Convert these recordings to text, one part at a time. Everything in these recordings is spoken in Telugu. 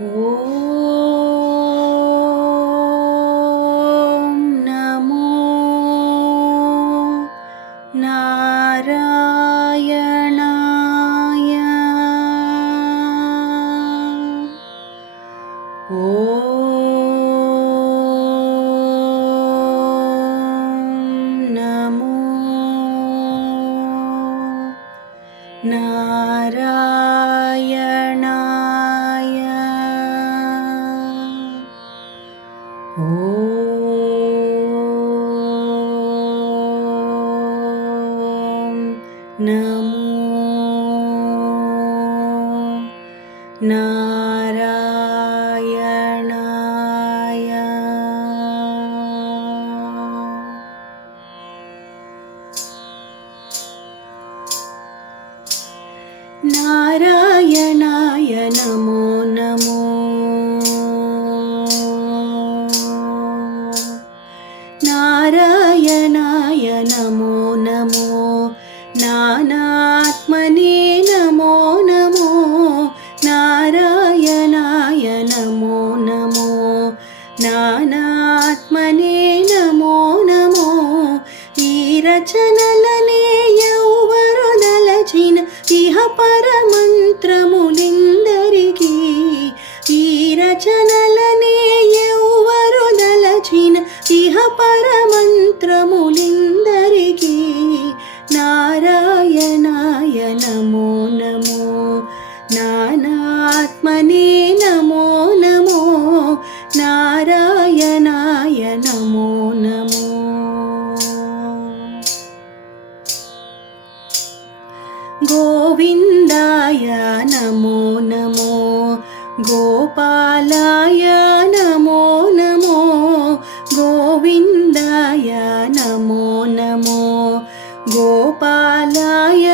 ఓం నమో నారాయణాయ. ఓం నమో నారాయణాయ. ఓం నమో నారాయణాయ. నారాయణాయ నమో నమో. నారాయణాయ నమో నమో. నానాత్మనే నమో నమో. నారాయణాయ నమో నమో. నానాత్మనే నమో నమో. ఈ రచనలనే ఎవ్వరు దలచిన ఇహ పరమంత్రములిందరికీ. ఈ రచనలనే ఎవ్వరు దలచిన ఇహ పరమంత్రములిందరికీ. నారాయణాయ నమో నమో. నానాత్మనే నమో నమో. నారాయణాయ నమో నమో. గోవిందాయ నమో నమో. గోపాలాయ నమో నమో. గోవిందాయ నమో నమో. గోపాలాయ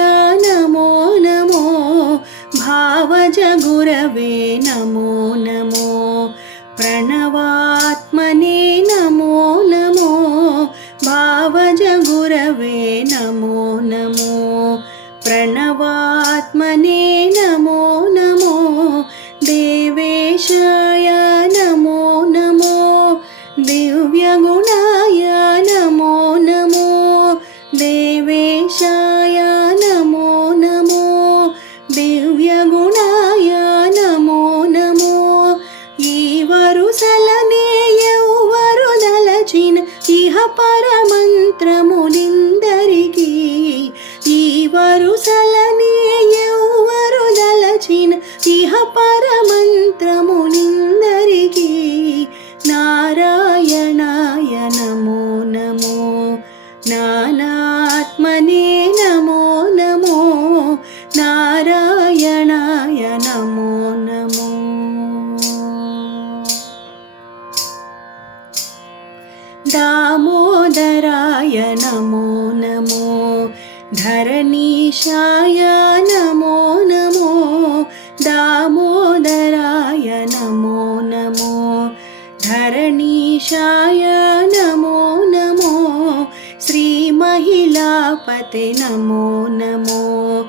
నమో నమో. భావజ గురవే నమో నమో. ప్రణవాత్మనే నమో నమో. భావజ గురవే నమో నమో. ప్రణవాత్మనే నమో నమో. దేవేశాయ నమో నమో. దివ్యగుణాయ నమో నమో. దేవేశాయ నమో నమో. దివ్యగుణాయ నమో నమో. ఈ వరుసలనే ఎవ్వరు దలచిన ఇహ పరమంత్రములిందరికీ. ఈ వరుసలనే ఎవ్వరు దలచిన ఇహ పరమంత్రములిందరికీ. నారాయణాయ నమో నమో. నానాత్మనే నమో నమో. నారాయణాయ నమో నమో. దామోదరాయ నమో నమో. ధరణీశాయ నమో నమో. దామోదరాయ నమో నమో. ధరణీశాయ నమో నమో. శ్రీ మహిళాపతే నమో నమో.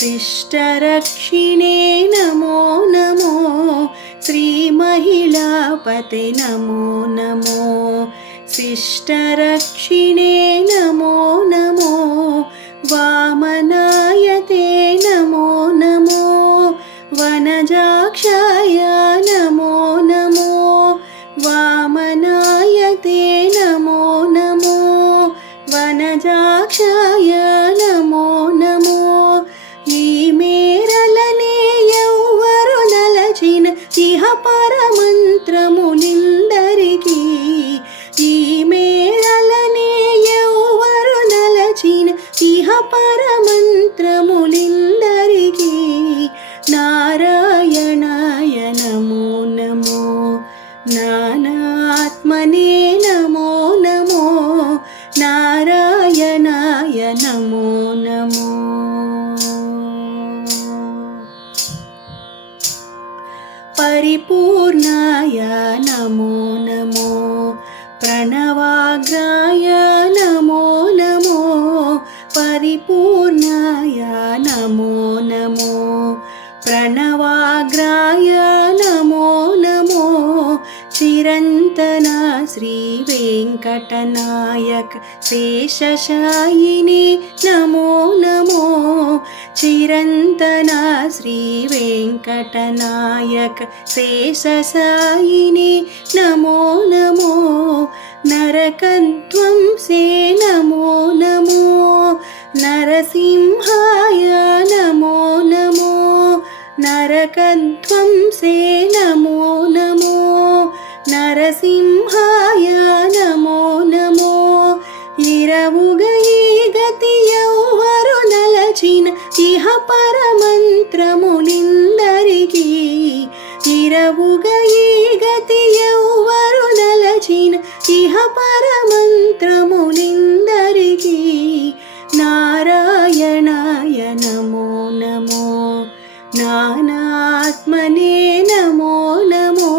శిష్టరక్షిణే నమో నమో. శ్రీ మహిళాపతే నమో నమో. శిష్టరక్షిణే నమో నమో. వామనాయతే నమో నమో. వనజాక్షాయ నమో నమో. వామనాయతే నమో నమో. వనజాక్షాయ నమో నమో. ఈ మేరలనే ఎవ్వరు దలచిన ఇహ పరమంత్రములిందరికీ. ఈ మేరలనే ఎవ్వరు దలచిన ఇహ పరమంత్రములిందరికీ. నారాయణాయ నమో నమో. నానాత్మనే నమో నమో. నారాయణాయ నమో నమో. పరిపూర్ణాయ నమో నమో. ప్రణవాగ్రాయ నమో నమో. పరిపూర్ణాయ నమో నమో. ప్రణవాగ్రాయ నమో శ్రీ వెంకటనాయక శేషశాయిని నమో నమో చిరంతన శ్రీ వెంకటనాయక శేషశాయిని నమో నమో నరకత్వం సే నమో నమో నరసింహాయ నమో నమో నరకత్వం సే నమో నమో నరసింహాయ నమో నమో ఇరవుగ ఈ గతి ఎవ్వరు నలచిన ఇహ పరమంత్రములిందరికీ ఇరవుగ ఈ గతి ఎవ్వరు నలచిన ఇహ పరమంత్రములిందరికీ నారాయణాయ నమో నమో జ్ఞానాత్మనే నమో నమో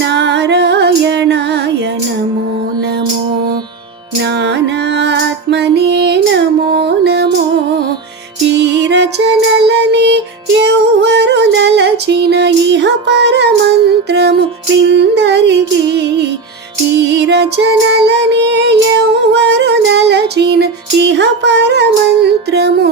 నారాయణాయ నమో నమో జ్ఞానాత్మనే నమో నమో ఈ రచనలని ఎవ్వరు దలచిన ఇహ పరమంత్రము లిందరికీ ఈ రచనలని ఎవ్వరు దలచిన ఇహ పరమంత్రము